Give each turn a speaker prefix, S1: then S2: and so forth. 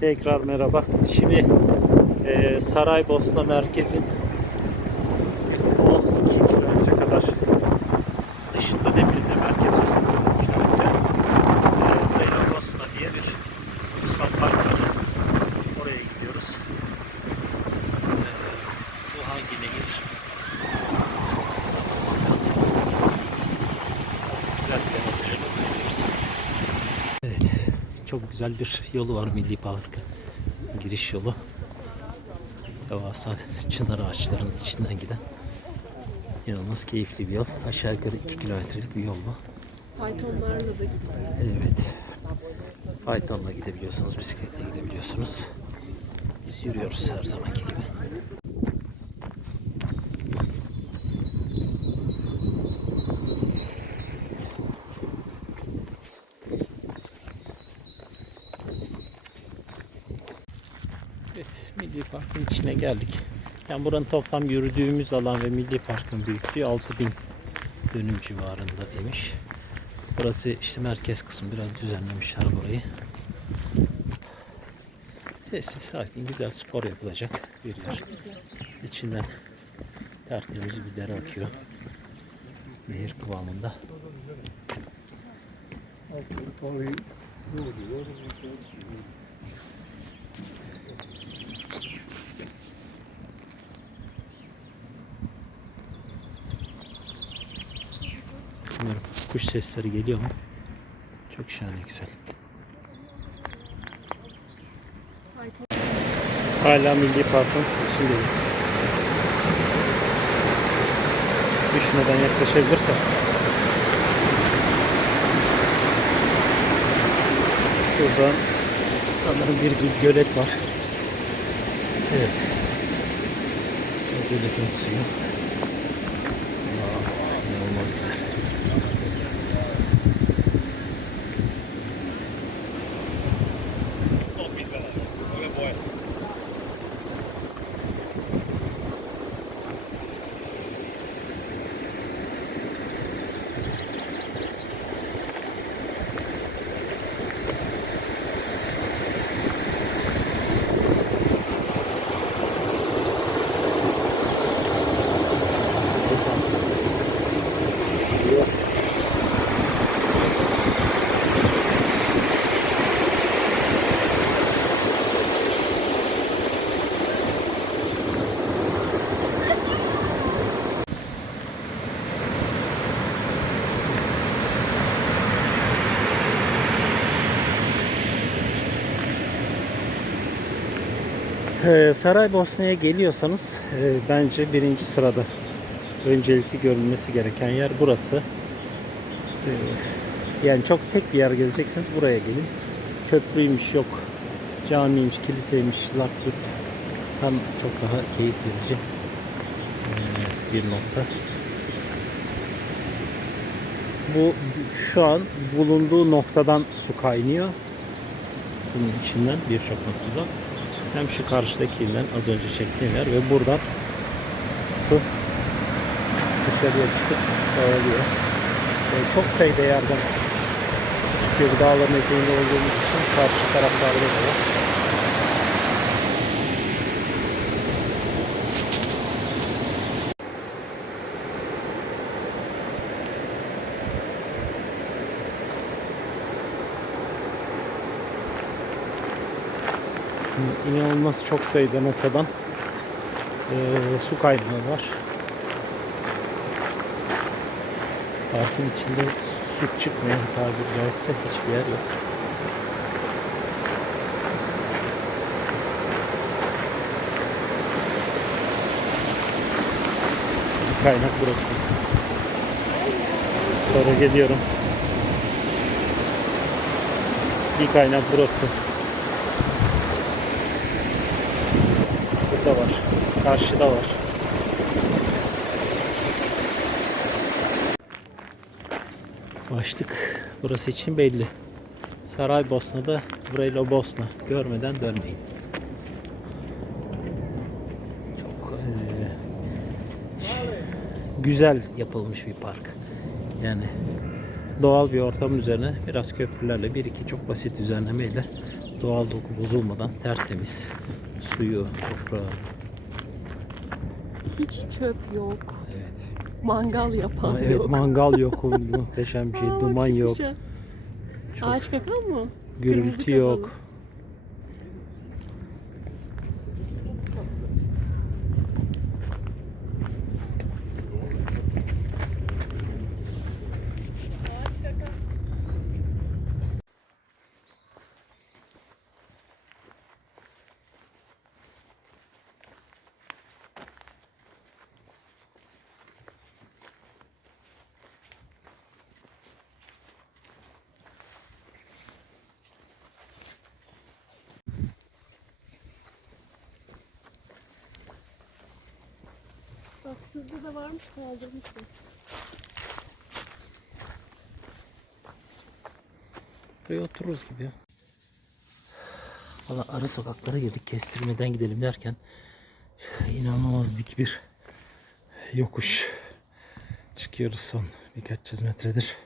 S1: Tekrar merhaba. Şimdi e, Saraybosna merkezin 12 kilometre kadar dışında Demirli merkez üzerinde 10 kilometre. E, Leylabosna diye bir ulusal park var. Oraya gidiyoruz. E, bu hangi nehir? Güzel bir yer olacağını biliyoruz. Evet, çok güzel bir yolu var Milli Park'a. Giriş yolu. Devasa çınar ağaçlarının içinden giden inanılmaz keyifli bir yol. Aşağı yukarı 2 kilometrelik bir yol bu.
S2: Faytonlarla da gidiyor.
S1: Evet. Faytonla gidebiliyorsunuz, bisikletle gidebiliyorsunuz. Biz yürüyoruz her zamanki gibi. Evet, Milli Park'ın içine geldik. Yani buranın toplam yürüdüğümüz alan ve Milli Park'ın büyüklüğü 6000 dönüm civarında demiş. Burası işte merkez kısmı biraz düzenlemişler burayı. Sessiz, sakin, güzel spor yapılacak bir yer. İçinden tertemiz bir dere akıyor. Nehir kıvamında. Bilmiyorum kuş sesleri geliyor mu? Çok şahane güzel. Hala Milli Park'ın içindeyiz. Düşmeden yaklaşabilirsem. Burada sanırım bir gö- gölet var. Evet. Göletin suyu. Ee, Saraybosna'ya geliyorsanız e, bence birinci sırada öncelikli görülmesi gereken yer burası. Ee, yani çok tek bir yer gelecekseniz buraya gelin. Köprüymüş yok, camiymiş, kiliseymiş, zaptut. Tam çok daha keyif verici e, bir nokta. Bu şu an bulunduğu noktadan su kaynıyor. Bunun içinden birçok noktada. Hem şu karşıdakinden az önce çektiğim yer ve buradan su dışarıya çıkıp dağılıyor. Ee, çok sayıda yerden su çıkıyor. Dağların eteğinde olduğumuz için karşı taraflarda da var. İnanılmaz çok sayıda noktadan eee, su kaynağı var. Parkın içinde su çıkmayan tabiri caizse hiçbir yer yok. Kaynak burası. Sonra geliyorum. Bir kaynak burası. Burada var. Karşıda var. Başlık burası için belli. Saraybosna'da Vrelobosna görmeden dönmeyin. Çok eee, güzel yapılmış bir park. Yani doğal bir ortam üzerine biraz köprülerle bir iki çok basit düzenlemeyle Doğal doku bozulmadan tertemiz. Suyu, toprağı.
S2: Hiç çöp yok.
S1: Evet.
S2: Mangal yapan
S1: Ama evet
S2: yok.
S1: mangal yok. Muhteşem bir şey.
S2: Aa,
S1: Duman yok.
S2: kuşa.
S1: Çok
S2: Ağaç kakan mı?
S1: gürültü
S2: Kırmızı
S1: yok.
S2: Bak şurada da varmış kaldırmışım.
S1: Böyle otururuz gibi ya. Valla ara sokaklara girdik. Kestirmeden gidelim derken inanılmaz dik bir yokuş. Çıkıyoruz son birkaç yüz metredir.